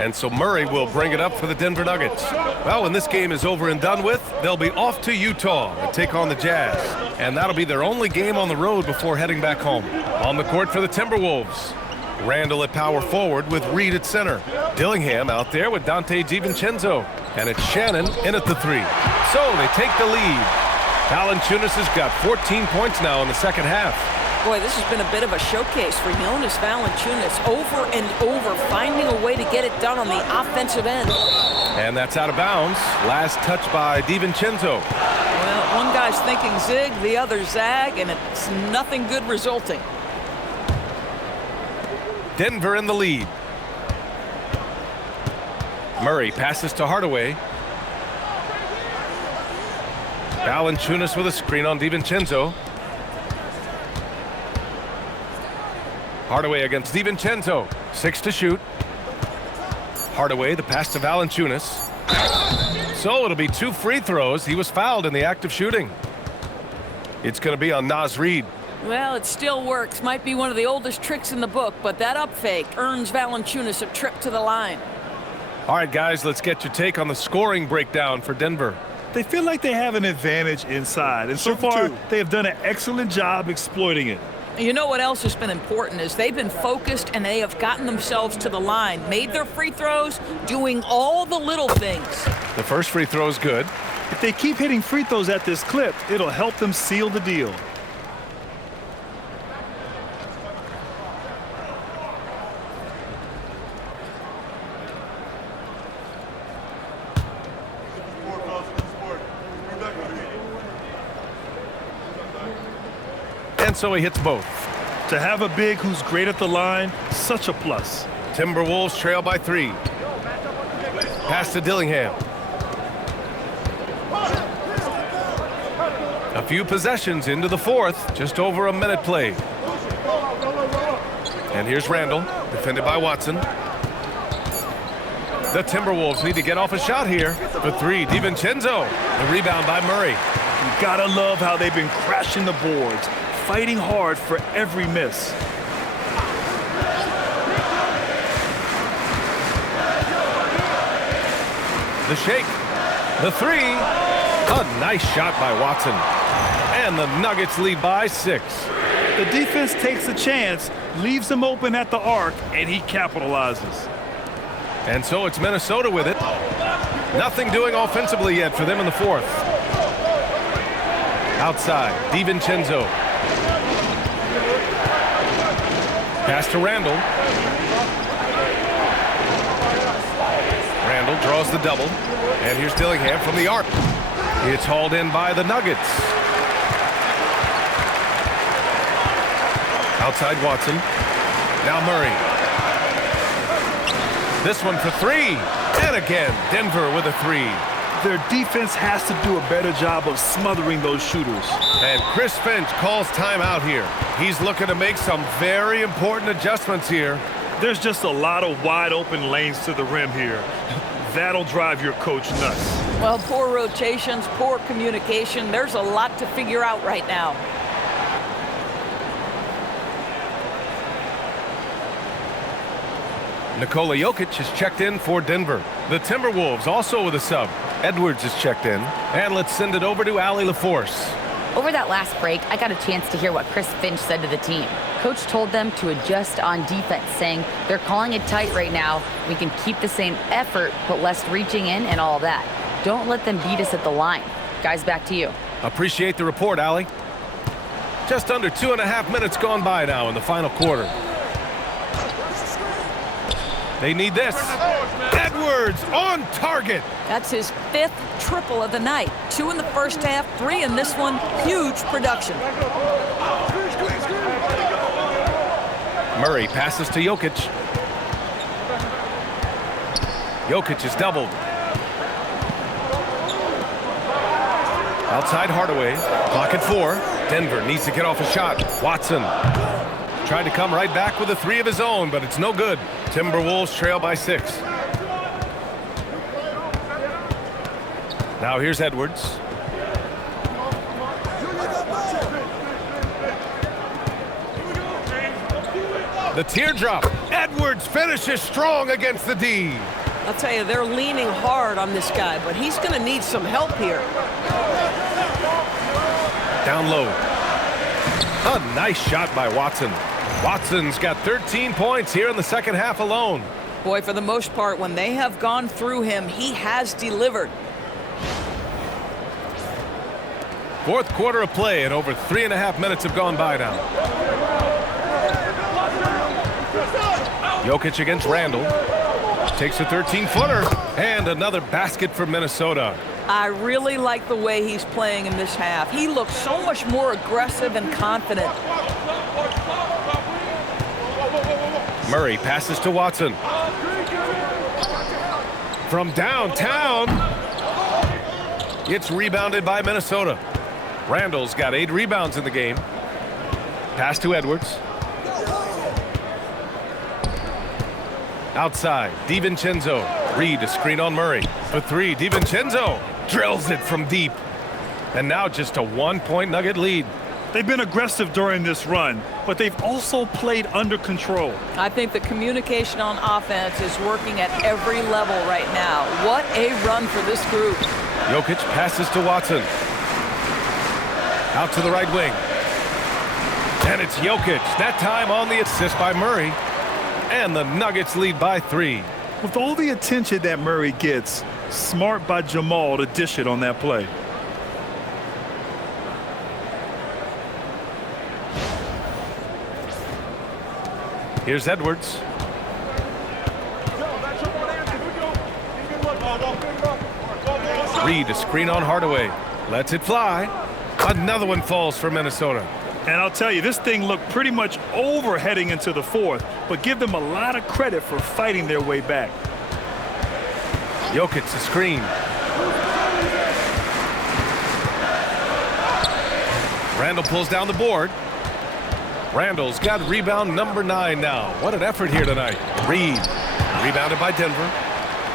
And so Murray will bring it up for the Denver Nuggets. Well, when this game is over and done with, they'll be off to Utah to take on the Jazz. And that'll be their only game on the road before heading back home. On the court for the Timberwolves, Randall at power forward with Reed at center. Dillingham out there with Dante DiVincenzo. And it's Shannon in at the 3. So they take the lead. Valanciunas has got 14 points now in the second half. Boy, this has been a bit of a showcase for Jonas Valanciunas, over and over, finding a way to get it done on the offensive end. And that's out of bounds. Last touch by DiVincenzo. Well, one guy's thinking zig, the other zag, and it's nothing good resulting. Denver in the lead. Murray passes to Hardaway. Valanciunas with a screen on DiVincenzo. Hardaway against DiVincenzo. 6 to shoot. Hardaway, the pass to Valanciunas. So it'll be 2 free throws. He was fouled in the act of shooting. It's going to be on Naz Reid. Well, it still works. Might be one of the oldest tricks in the book, but that up fake earns Valanciunas a trip to the line. All right, guys, let's get your take on the scoring breakdown for Denver. They feel like they have an advantage inside, and so far they have done an excellent job exploiting it. You know what else has been important is they've been focused and they have gotten themselves to the line, made their free throws, doing all the little things. The first free throw is good. If they keep hitting free throws at this clip, it'll help them seal the deal. And so he hits both. To have a big who's great at the line, such a plus. Timberwolves trail by 3. Pass to Dillingham. A few possessions into the fourth, just over a minute played. And here's Randall, defended by Watson. The Timberwolves need to get off a shot here. For 3, DiVincenzo. The rebound by Murray. You gotta love how they've been crashing the boards, fighting hard for every miss. The shake. The 3. A nice shot by Watson. And the Nuggets lead by 6. The defense takes a chance, leaves him open at the arc, and he capitalizes. And so it's Minnesota with it. Nothing doing offensively yet for them in the fourth. Outside, DiVincenzo. Pass to Randall. Randall draws the double. And here's Dillingham from the arc. It's hauled in by the Nuggets. Outside Watson. Now Murray. This one for 3. And again, Denver with a 3. Their defense has to do a better job of smothering those shooters. And Chris Finch calls timeout here. He's looking to make some very important adjustments here. There's just a lot of wide open lanes to the rim here. That'll drive your coach nuts. Well, poor rotations, poor communication. There's a lot to figure out right now. Nikola Jokic has checked in for Denver. The Timberwolves also with a sub. Edwards is checked in. And let's send it over to Allie LaForce. Over that last break, I got a chance to hear what Chris Finch said to the team. Coach told them to adjust on defense, saying they're calling it tight right now. We can keep the same effort, but less reaching in and all that. Don't let them beat us at the line. Guys, back to you. Appreciate the report, Allie. Just under 2.5 minutes gone by now in the final quarter. They need this. Edwards on target. That's his 5th triple of the night. 2 in the first half, 3 in this one. Huge production. Murray passes to Jokic. Jokic is doubled. Outside Hardaway. Clock at 4. Denver needs to get off a shot. Watson tried to come right back with a 3 of his own, but it's no good. Timberwolves trail by 6. Now here's Edwards. The teardrop. Edwards finishes strong against the D. I'll tell you, they're leaning hard on this guy, but he's going to need some help here. Down low. A nice shot by Watson. Watson's got 13 points here in the second half alone. Boy, for the most part, when they have gone through him, he has delivered. Fourth quarter of play, and over 3.5 minutes have gone by now. Jokic against Randall. Takes a 13-footer, and another basket for Minnesota. I really like the way he's playing in this half. He looks so much more aggressive and confident. Murray passes to Watson. From downtown, it's rebounded by Minnesota. Randall's got 8 rebounds in the game. Pass to Edwards. Outside, DiVincenzo. Reed, a screen on Murray. For 3, DiVincenzo drills it from deep. And now just a 1-point Nugget lead. They've been aggressive during this run, but they've also played under control. I think the communication on offense is working at every level right now. What a run for this group. Jokic passes to Watson. Out to the right wing. And it's Jokic. That time on the assist by Murray. And the Nuggets lead by 3. With all the attention that Murray gets, smart by Jamal to dish it on that play. Here's Edwards. Reed, a screen on Hardaway. Lets it fly. Another one falls for Minnesota. And I'll tell you, this thing looked pretty much over heading into the fourth, but give them a lot of credit for fighting their way back. Jokic, a screen. Randall pulls down the board. Randall's got rebound number 9 now. What an effort here tonight. Reed, rebounded by Denver.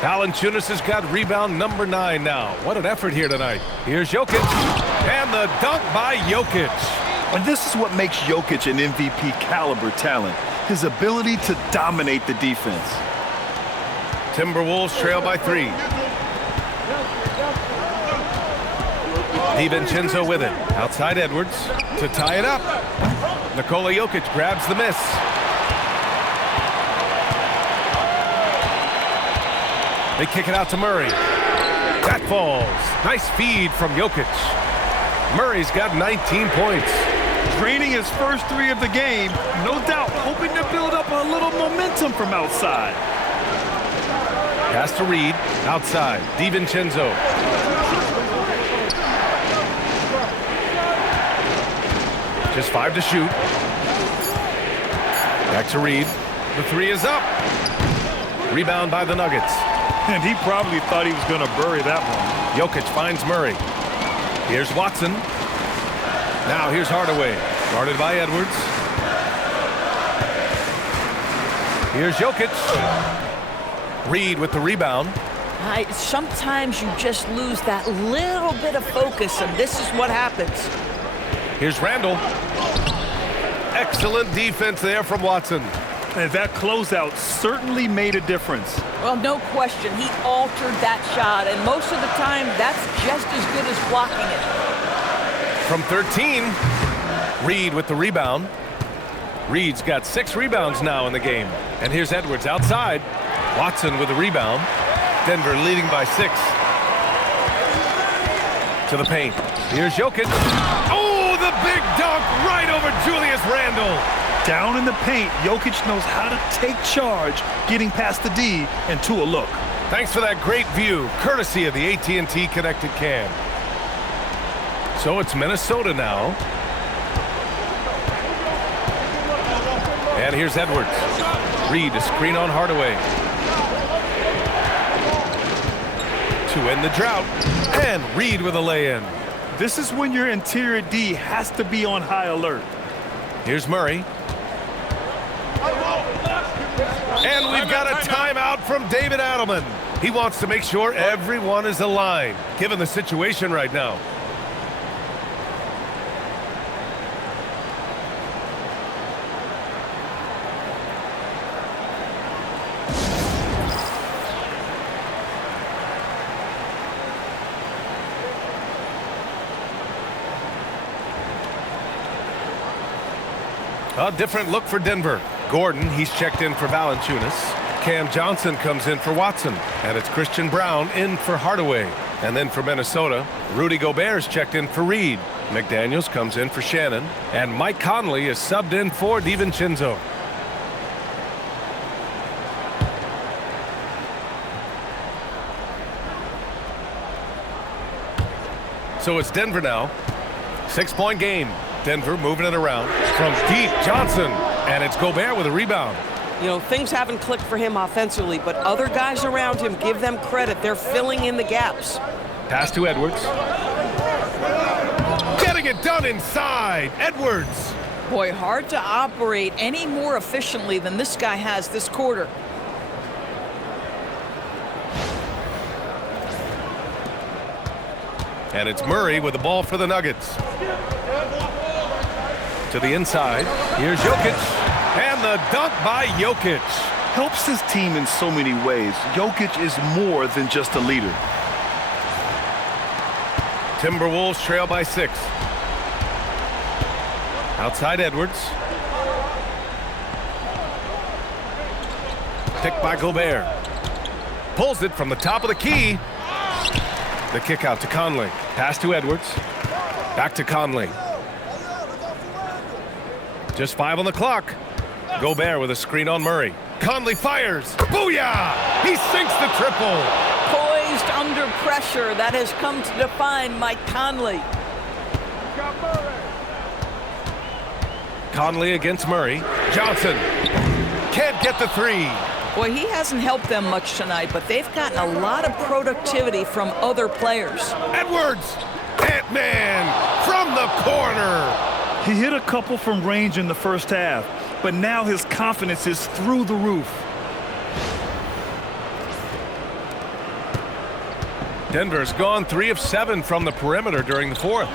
Valanciunas has got rebound number 9 now. What an effort here tonight. Here's Jokic. And the dunk by Jokic. And this is what makes Jokic an MVP caliber talent. His ability to dominate the defense. Timberwolves trail by 3. DiVincenzo with it. Outside Edwards to tie it up. Nikola Jokic grabs the miss. They kick it out to Murray. That falls. Nice feed from Jokic. Murray's got 19 points. Draining his first 3 of the game, no doubt hoping to build up a little momentum from outside. Pass to Reed. Outside. DiVincenzo. Just 5 to shoot. Back to Reed. The 3 is up. Rebound by the Nuggets. And he probably thought he was going to bury that one. Jokic finds Murray. Here's Watson. Now here's Hardaway. Guarded by Edwards. Here's Jokic. Reed with the rebound. Sometimes you just lose that little bit of focus, and this is what happens. Here's Randall. Excellent defense there from Watson. And that closeout certainly made a difference. Well, no question. He altered that shot, and most of the time, that's just as good as blocking it. From 13, Reed with the rebound. Reed's got 6 rebounds now in the game. And here's Edwards outside. Watson with the rebound. Denver leading by 6. To the paint. Here's Jokic. Oh, the big dunk right over Julius Randle. Down in the paint, Jokic knows how to take charge, getting past the D and to a look. Thanks for that great view, courtesy of the AT&T Connected Cam. So it's Minnesota now. And here's Edwards. Reed, a screen on Hardaway. To end the drought. And Reed with a lay-in. This is when your interior D has to be on high alert. Here's Murray. And we've got a timeout from David Adelman. He wants to make sure everyone is aligned, given the situation right now. A different look for Denver. Gordon, he's checked in for Valanciunas. Cam Johnson comes in for Watson. And it's Christian Brown in for Hardaway. And then for Minnesota, Rudy Gobert's checked in for Reed. McDaniels comes in for Shannon. And Mike Conley is subbed in for DiVincenzo. So it's Denver now. 6-point game. Denver moving it around. From deep, Johnson. And it's Gobert with a rebound. You know, things haven't clicked for him offensively, but other guys around him, give them credit. They're filling in the gaps. Pass to Edwards. Getting it done inside. Edwards. Boy, hard to operate any more efficiently than this guy has this quarter. And it's Murray with the ball for the Nuggets. To the inside. Here's Jokic. And the dunk by Jokic. Helps his team in so many ways. Jokic is more than just a leader. Timberwolves trail by 6. Outside Edwards. Picked by Gobert. Pulls it from the top of the key. The kick out to Conley. Pass to Edwards. Back to Conley. Just 5 on the clock. Gobert with a screen on Murray. Conley fires. Booyah! He sinks the triple. Poised under pressure. That has come to define Mike Conley. Conley against Murray. Johnson can't get the 3. Boy, he hasn't helped them much tonight, but they've gotten a lot of productivity from other players. Edwards! Ant-Man from the corner. He hit a couple from range in the first half, but now his confidence is through the roof. Denver's gone 3 of 7 from the perimeter during the 4th.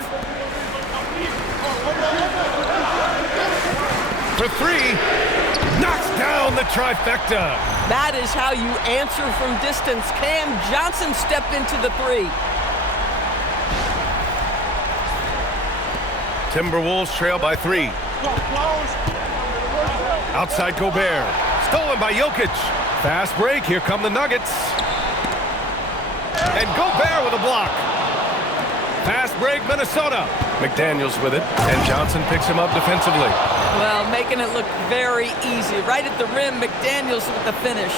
For 3, knocks down the trifecta. That is how you answer from distance. Cam Johnson stepped into the 3. Timberwolves trail by 3. Outside Gobert. Stolen by Jokic. Fast break. Here come the Nuggets. And Gobert with a block. Fast break, Minnesota. McDaniels with it. And Johnson picks him up defensively. Well, making it look very easy. Right at the rim, McDaniels with the finish.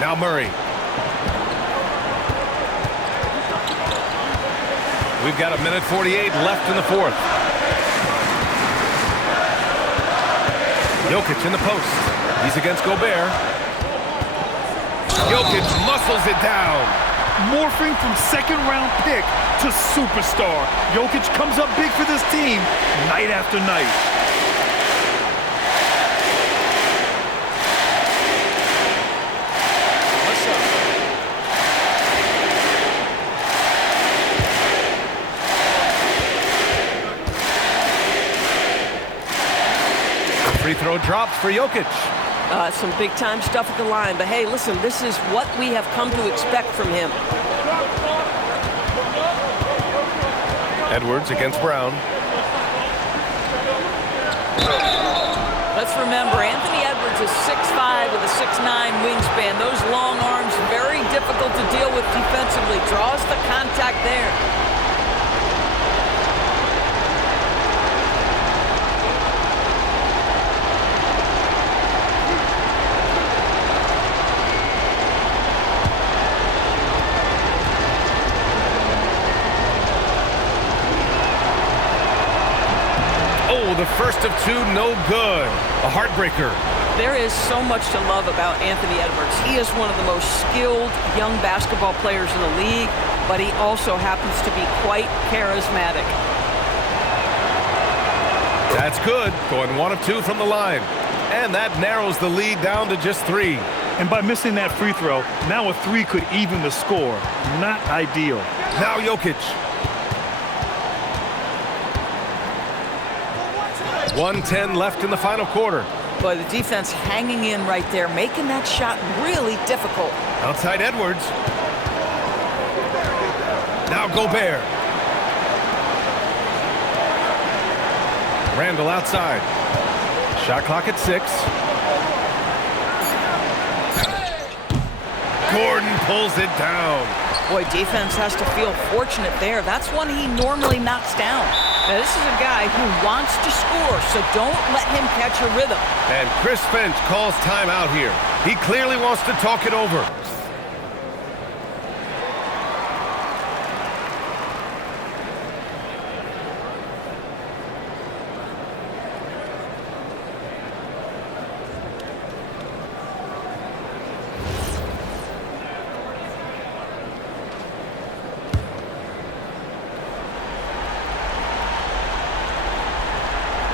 Now Murray. We've got 1:48 left in the 4th. Jokic in the post. He's against Gobert. Jokic muscles it down. Morphing from second-round pick to superstar. Jokic comes up big for this team night after night. Free throw drops for Jokic. Some big-time stuff at the line. But, hey, listen, this is what we have come to expect from him. Edwards against Brown. Let's remember, Anthony Edwards is 6'5" with a 6'9" wingspan. Those long arms, very difficult to deal with defensively. Draws the contact there. The first of 2, no good. A heartbreaker. There is so much to love about Anthony Edwards. He is one of the most skilled young basketball players in the league, but he also happens to be quite charismatic. That's good. Going 1 of 2 from the line. And that narrows the lead down to just 3. And by missing that free throw, now a 3 could even the score. Not ideal. Now Jokic. 1:10 left in the final quarter. Boy, the defense hanging in right there, making that shot really difficult. Outside Edwards. Now Gobert. Randall outside. Shot clock at 6. Gordon pulls it down. Boy, defense has to feel fortunate there. That's one he normally knocks down. Now, this is a guy who wants to score, so don't let him catch a rhythm. And Chris Finch calls timeout here. He clearly wants to talk it over.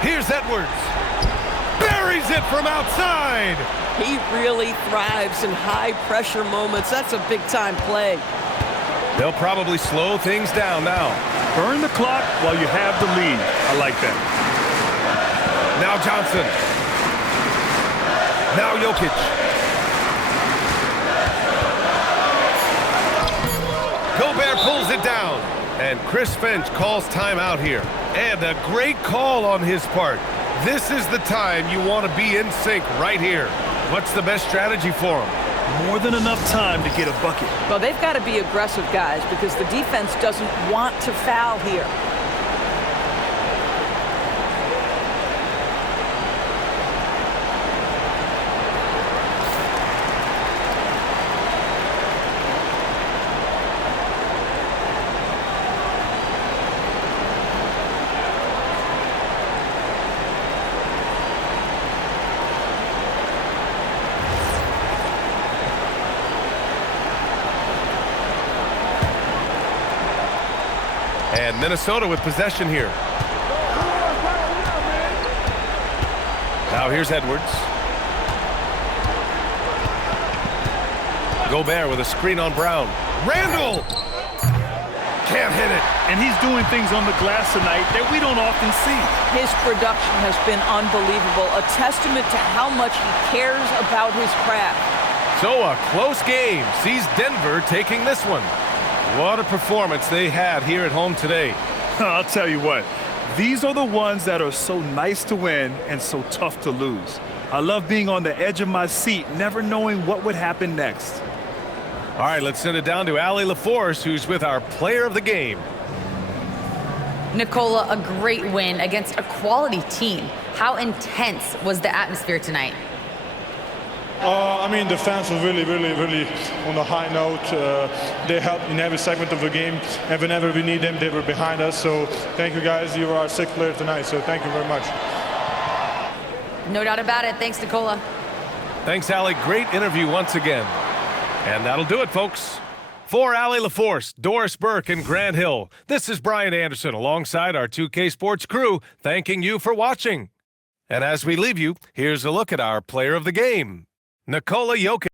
Here's Edwards. Buries it from outside. He really thrives in high-pressure moments. That's a big-time play. They'll probably slow things down now. Burn the clock while you have the lead. I like that. Now Johnson. Now Jokic. Gobert pulls it down. And Chris Finch calls timeout here. And a great call on his part. This is the time you want to be in sync right here. What's the best strategy for him? More than enough time to get a bucket. Well, they've got to be aggressive, guys, because the defense doesn't want to foul here. And Minnesota with possession here. Now here's Edwards. Gobert with a screen on Brown. Randall! Can't hit it. And he's doing things on the glass tonight that we don't often see. His production has been unbelievable, a testament to how much he cares about his craft. So a close game sees Denver taking this one. What a performance they had here at home today. I'll tell you what, these are the ones that are so nice to win and so tough to lose. I love being on the edge of my seat, never knowing what would happen next. All right, let's send it down to Allie LaForce, who's with our player of the game. Nicola, a great win against a quality team. How intense was the atmosphere tonight? I mean, the fans were really on a high note. They helped in every segment of the game, and whenever we need them, they were behind us. So thank you, guys. You were our sixth player tonight, so thank you very much. No doubt about it. Thanks, Nicola. Thanks, Allie. Great interview once again. And that'll do it, folks. For Allie LaForce, Doris Burke, and Grant Hill, this is Brian Anderson alongside our 2K Sports crew, thanking you for watching. And as we leave you, here's a look at our player of the game, Nikola Jokic.